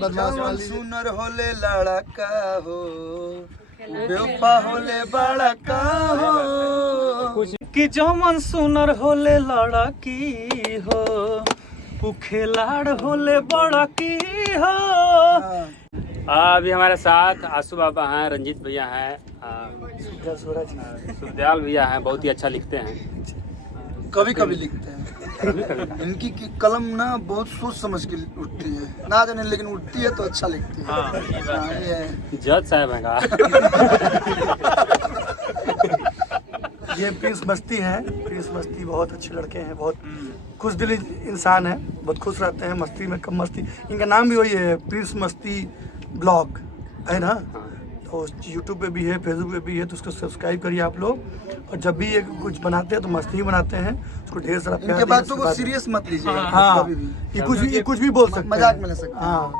बदमाश वाली सुनर होले लड़का हो, बेवफा होले बड़का हो, कि जमन सुनर होले लड़की हो, पुखेलाड़ होले बड़की हो। अभी हमारे साथ आसू बाबा हैं, रंजीत भैया हैं, सुरदयाल भैया हैं, बहुत ही अच्छा लिखते हैं। कभी कभी लिखते हैं। इनकी कलम ना बहुत सोच समझ के उठती है, ना जाने लेकिन उठती है तो अच्छा लिखती है। ये जज साहब हैं का ये प्रिंस मस्ती है। प्रिंस मस्ती बहुत अच्छे लड़के हैं, बहुत खुश दिली इंसान है, बहुत खुश रहते हैं, मस्ती में कम मस्ती। इनका नाम भी वही है, प्रिंस मस्ती ब्लॉग है ना। तो यूट्यूब पे भी है, फेसबुक पे भी है, तो उसको सब्सक्राइब करिए आप लोग। और जब भी ये कुछ बनाते हैं तो मस्ती ही बनाते हैं, उसको ढेर सारा प्यार इनके बातों को सीरियस मत लीजिए। हाँ, कभी भी ये कुछ भी बोल सकते हैं, मजाक में ले सकते हैं। हाँ।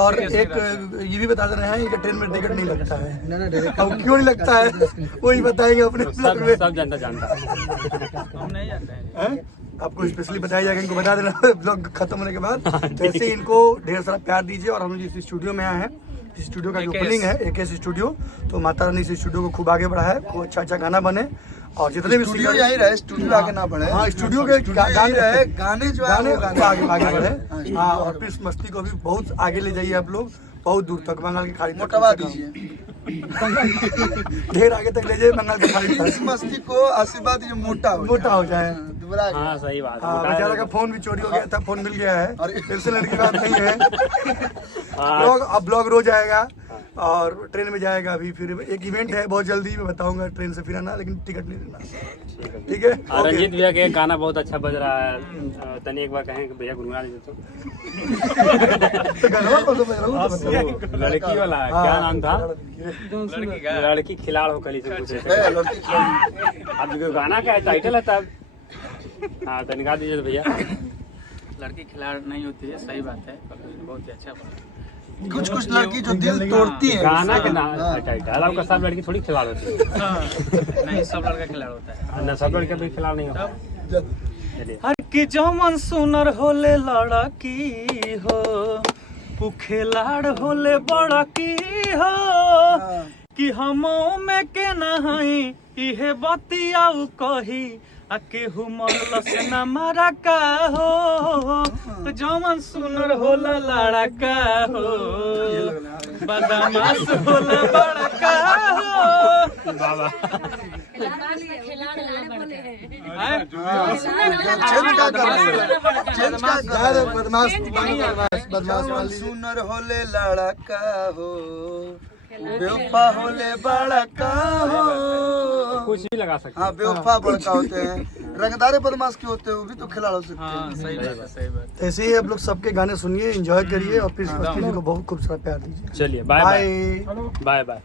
और एक ये भी बता दे रहे हैं, इनका ट्रेन में टिकट नहीं लगता है। अब क्यों नहीं लगता है वही बताएंगे अपने ब्लॉग में। सब जानता हम नहीं जानते हैं। आपको स्पेशली बताया जाएगा, इनको बता देना ब्लॉग खत्म होने के बाद। जैसे इनको ढेर सारा प्यार दीजिए। और हम जिस स्टूडियो में आए हैं, इस स्टूडियो का जो ओपनिंग है AKS स्टूडियो, तो माता रानी इस स्टूडियो को खूब आगे बढ़ाए, खूब अच्छा गाना बने। और जितने भी स्टूडियो यही रहे, स्टूडियो आगे ना बढ़े। हाँ, स्टूडियो के गाने रहे, गाने जो गाने है आगे बढ़े। हाँ, और प्रिंस मस्ती को भी बहुत आगे ले जाइए आप लोग, बहुत दूर तक, बंगाल की खाड़ी तक मोटवा दीजिए। ढेर आगे तक ले जाइए बंगाल की खाड़ी इस तक, मस्ती को आशीर्वाद ये मोटा हो जाए। दुबरा हाँ सही बात हाँ, बेचारा का फोन भी चोरी हो गया था, फोन मिल गया है, टेंशन लेने की बात नहीं है। ब्लॉग रोज आएगा और ट्रेन में जाएगा। अभी फिर एक इवेंट है बहुत जल्दी, मैं बताऊंगा ट्रेन से फिर आना, लेकिन टिकट नहीं देना, ठीक है। रंजीत भैया के गाना बहुत अच्छा बज रहा है, तनी एक बार कहें कि भैया गुनगुना दीजिए तो। लड़की वाला क्या नाम था? लड़की खिलाड़ हो कली से पूछे थे। अब जो गाना का टाइटल है तब, हाँ तनी गा दीजिए भैया। लड़की खिलाड़ नहीं होती है, सही बात है, बहुत ही अच्छा बात। कुछ लड़की जो दिल तोड़ती है। गाना के नाम टाइटल आपका, सब लड़की थोड़ी खिलाड़ होती है। नहीं, सब लड़का खिलाड़ होता है ना, सब लड़के भी खिलाड़ नहीं होता। हर की जमन सुनर होले लड़की हो, पुखेलाड़ होले बड़की हो। कि हम में के नहीं इहे बतियाऊ कही, आ केहू मरल से न मारा का हो। तो जमन सुनर होला लड़का हो, बदमाश होला बड़का हो। बाबा बदमाश वाली सुनर होले लड़का हो, बेवफा होले बड़का हो। कुछ भी लगा सकते हाँ, बेवफा बड़का होते हैं, रंगदारे बदमाश के होते हैं, वो भी तो खिलाड़ हो सकते हैं। सही बात है, सही बात। ऐसे ही आप लोग सबके गाने सुनिए, एंजॉय करिए, और प्रिंस मस्ती जी को बहुत खूब सारा प्यार दीजिए। चलिए बाय बाय बाय बाय।